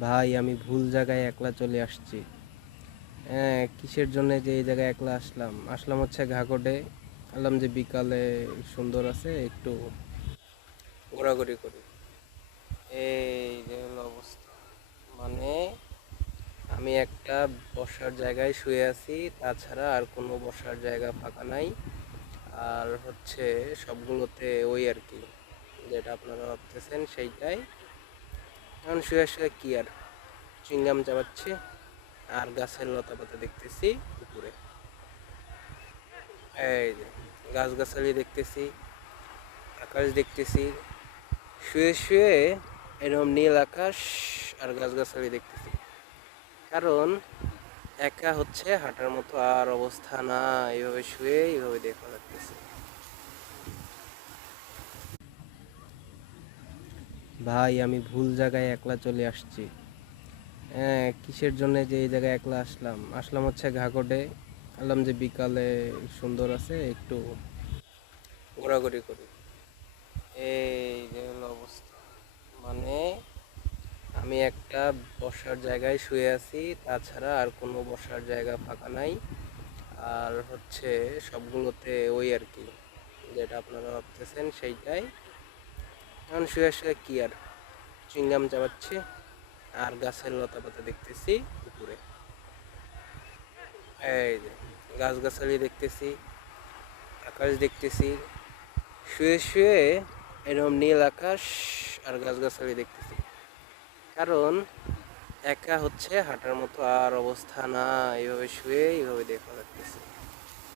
ভাই আমি ভুল জায়গায় একলা চলে আসছি। হ্যাঁ, কিসের জন্য যে এই জায়গায় একলা আসলাম হচ্ছে ঘাগড়ে। বললাম যে বিকালে সুন্দর আছে, একটু ঘোরাঘুরি করি। এই যে হলো অবস্থা। মানে আমি একটা বসার জায়গায় শুয়ে আছি, তাছাড়া আর কোনো বসার জায়গা ফাঁকা নাই। আর হচ্ছে সবগুলোতে ওই আর কি, যেটা আপনারা ভাবতেছেন সেইটাই। এখন শুয়ে শুয়ে কি আর চুইংগাম চাবাচ্ছি, আর গাছের লতা পাতা দেখতেছি উপরে। এই যে গাছগাছালি দেখতেছি, আকাশ দেখতেছি, শুয়ে শুয়ে এরকম নীল আকাশ আর গাছগাছালি দেখতেছি। কারণ একা হচ্ছে হাঁটার মতো আর অবস্থা না, এইভাবে শুয়ে এইভাবে দেখা লাগতেছে। ভাই আমি ভুল জায়গায় একলা চলে আসছি। হ্যাঁ, কিসের জন্য যে এই জায়গায় একলা আসলাম হচ্ছে ঘাগড়ে। বললাম যে বিকালে সুন্দর আছে, একটু ঘোরাঘুরি করি। এই যে হলো অবস্থা। মানে আমি একটা বসার জায়গায় শুয়ে আছি, তাছাড়া আর কোনো বসার জায়গা ফাঁকা নাই। আর হচ্ছে সবগুলোতে ওই আর কি, যেটা আপনারা ভাবতেছেন সেইটাই। এখন শুয়ে শুয়ে কি আর চুইংগাম চাবাচ্ছি, আর গাছের লতা পাতা দেখতেছি উপরে। এই যে গাছগাছালি দেখতেছি, আকাশ দেখতেছি, শুয়ে শুয়ে এরকম নীল আকাশ আর গাছগাছালি দেখতেছি। কারণ একা হচ্ছে হাঁটার মতো আর অবস্থা না, এইভাবে শুয়ে এইভাবে দেখা লাগতেছে।